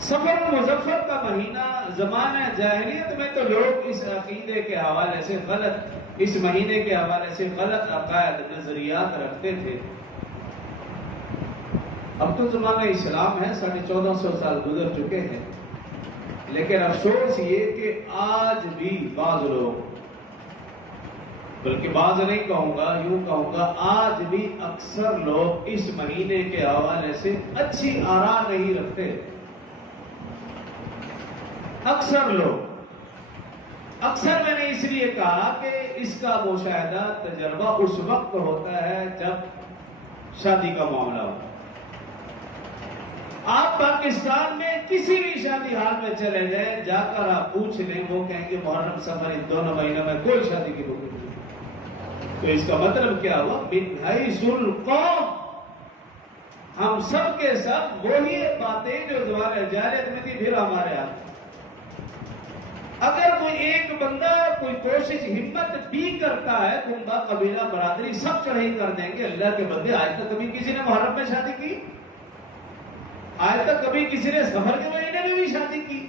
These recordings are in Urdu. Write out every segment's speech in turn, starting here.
سفر مظفر کا مہینہ زمانہ جاہلیت میں تو لوگ اس عقیدے کے حوالے سے اس مہینے کے حوالے سے غلط عقائد نظریات رکھتے تھے۔ اب تو زمانہ اسلام ہے، 1450 سال گزر چکے ہیں، لیکن افسوس یہ کہ آج بھی بعض لوگ، بلکہ بعض نہیں کہوں گا، یوں کہوں گا آج بھی اکثر لوگ اس مہینے کے حوالے سے اچھی آراء نہیں رکھتے۔ اکثر میں نے اس لیے کہا کہ اس کا مشاہدہ تجربہ اس وقت ہوتا ہے جب شادی کا معاملہ ہو۔ آپ پاکستان میں کسی بھی شادی حال میں چلے جائیں، جا کر آپ پوچھ لیں، وہ کہیں گے محرم سفر ان دونوں مہینوں میں کوئی شادی کی بکنگ نہیں۔ تو اس کا مطلب کیا ہوا؟ من حیث القوم، ہم سب کے سب وہی باتیں جو زمانہ جاہلیت میں تھی پھر ہمارے ہاتھ۔ اگر کوئی ایک بندہ کوئی کوشش ہمت بھی کرتا ہے، کنبہ قبیلہ برادری سب چڑھائی کر دیں گے۔ اللہ کے بندے، آج تک کبھی کسی نے محرم میں شادی کی؟ آج تک کبھی کسی نے سفر کے مہینے میں بھی شادی کی؟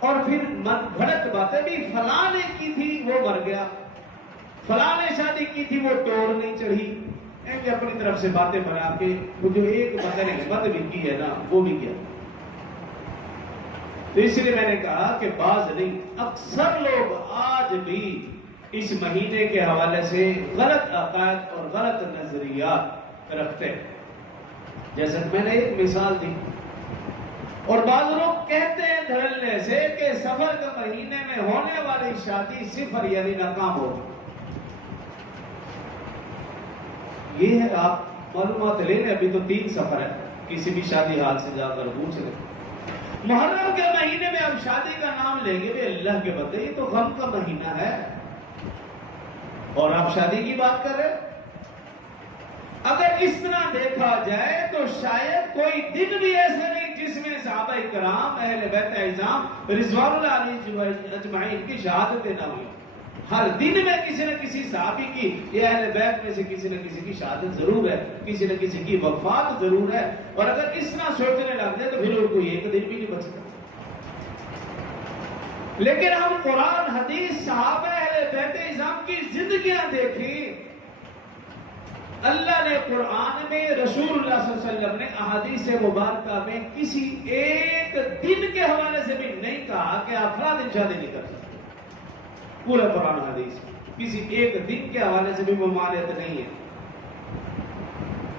اور پھر من گھڑت باتیں بھی، فلاں نے کی تھی وہ مر گیا، فلاں نے شادی کی تھی وہ توڑ نہیں چڑھی، اپنی طرف سے باتیں بنا کے وہ جو ایک بندے نے ہمت بھی کی ہے نا، وہ بھی کیا۔ تو اس لیے میں نے کہا کہ بعض نہیں، اکثر لوگ آج بھی اس مہینے کے حوالے سے غلط عقائد اور غلط نظریات رکھتے ہیں۔ جیسے میں نے ایک مثال دی، اور بعض لوگ کہتے ہیں دھڑلے سے کہ سفر کے مہینے میں ہونے والی شادی صفر یعنی ناکام ہوگی۔ یہ ہے، آپ معلومات لے لیں، ابھی تو 3 سفر ہے، کسی بھی شادی حال سے جا کر پوچھ لیں۔ محرم کے مہینے میں ہم شادی کا نام لیں گے، اللہ کے بندے یہ تو غم کا مہینہ ہے، اور آپ شادی کی بات کر رہے۔ اگر اس طرح دیکھا جائے تو شاید کوئی دن بھی ایسا نہیں جس میں صحابہ کرام، اہل بیت اعظام رضوان اللہ علیہم اجمعین کی شہادتیں نہ ہوئی۔ ہر دن میں کسی نہ کسی صحابی کی یا اہل بیت میں سے کسی نہ کسی کی شہادت ضرور ہے، کسی نہ کسی کی وفات ضرور ہے۔ اور اگر اس طرح سوچنے لگ جائے تو پھر ان کو ایک دن بھی نہیں بچتا۔ لیکن ہم قرآن، حدیث، صحابہ، اہل بیت اعظام کی زندگیاں دیکھیں۔ اللہ نے قرآن میں، رسول اللہ صلی اللہ علیہ وسلم نے احادیث مبارکہ میں کسی ایک دن کے حوالے سے بھی نہیں کہا کہ آپ فلاں دن شادی نہیں کر سکتے۔ پورا قرآن حدیث کسی ایک دن کے حوالے سے بھی ممانعت نہیں ہے۔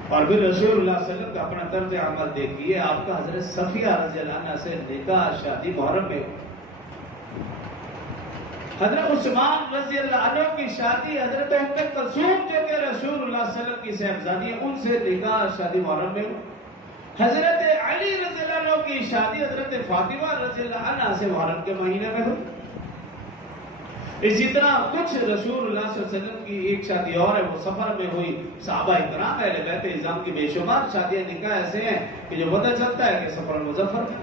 اور پھر رسول اللہ صلی اللہ علیہ وسلم کا اپنا طرز عمل دیکھیے، آپ کا حضرت صفیہ رضی اللہ عنہ سے نکاح شادی محرم میں، حضرت عثمان رضی اللہ عنہ کی شادی حضرت ام کلثوم جو کہ رسول اللہ صلی اللہ علیہ وسلم کی صاحبزادی ہے، ان سے نکاح شادی محرم میں، حضرت علی رضی اللہ عنہ کی شادی حضرت فاطمہ رضی اللہ عنہ سے محرم کے مہینے میں ہوئی۔ اسی طرح کچھ رسول اللہ صلی اللہ علیہ وسلم کی ایک شادی اور ہے، وہ سفر میں ہوئی۔ صحابہ کرام، اہل بیت اعظام کی بے شمار شادیاں نکاح ایسے ہیں کہ جو پتہ چلتا ہے کہ سفر مظفر میں